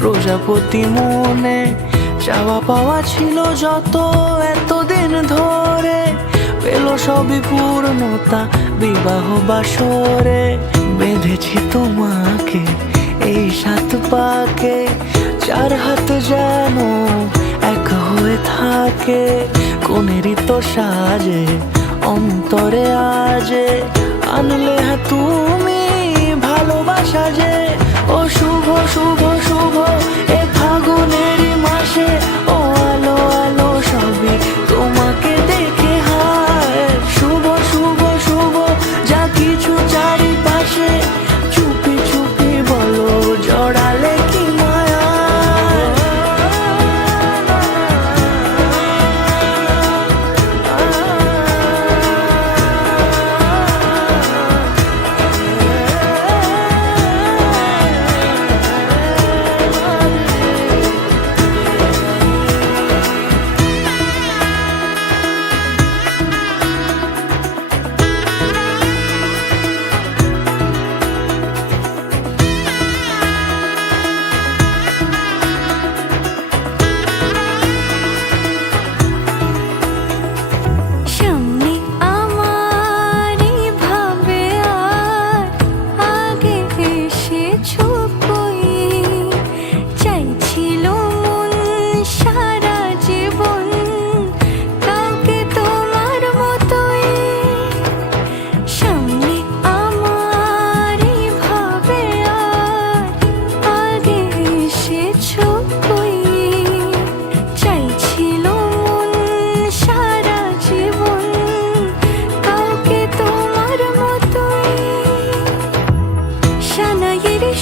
প্রজাপতি মনে চাওয়া পাওয়া ছিল যত এতদিন ধরে, পেল সবই পূর্ণতা বিবাহ বাসরে। বেঁধেছি তোমাকে এই 7 পাকে, 4 হাত যেন এক হয়ে থাকে। কোনেরই তো সাজে অন্তরে আজে, আনলে তুমি ভালোবাসা যে। ও শুভ শুভ শুভ এ ফাগুনেরই মাসে, ও আলো আলো সবই তোমাকে দেখে হায়। শুভ শুভ শুভ যা কিছু চারিপাশে, চুপি চুপি বলো জড়ালে কি মায়া।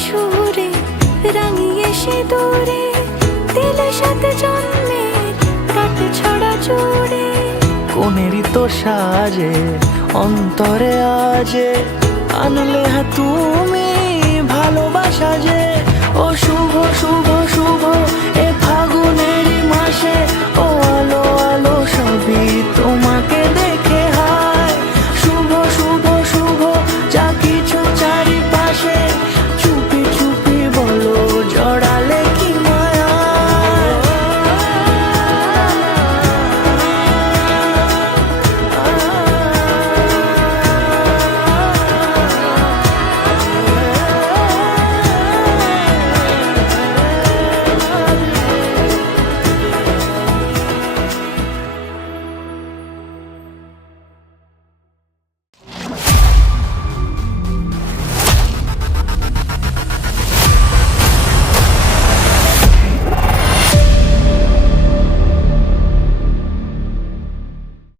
সুরে রাঙিয়ে সে দূরে দিলে 7 জন্মের কাট ছড়া জুড়ে। কোনেরই তো সাজে অন্তরে আজে, আনলে তুমি ভালোবাসা যে। ও শুভ শুভ শুভ এ ফাগুনে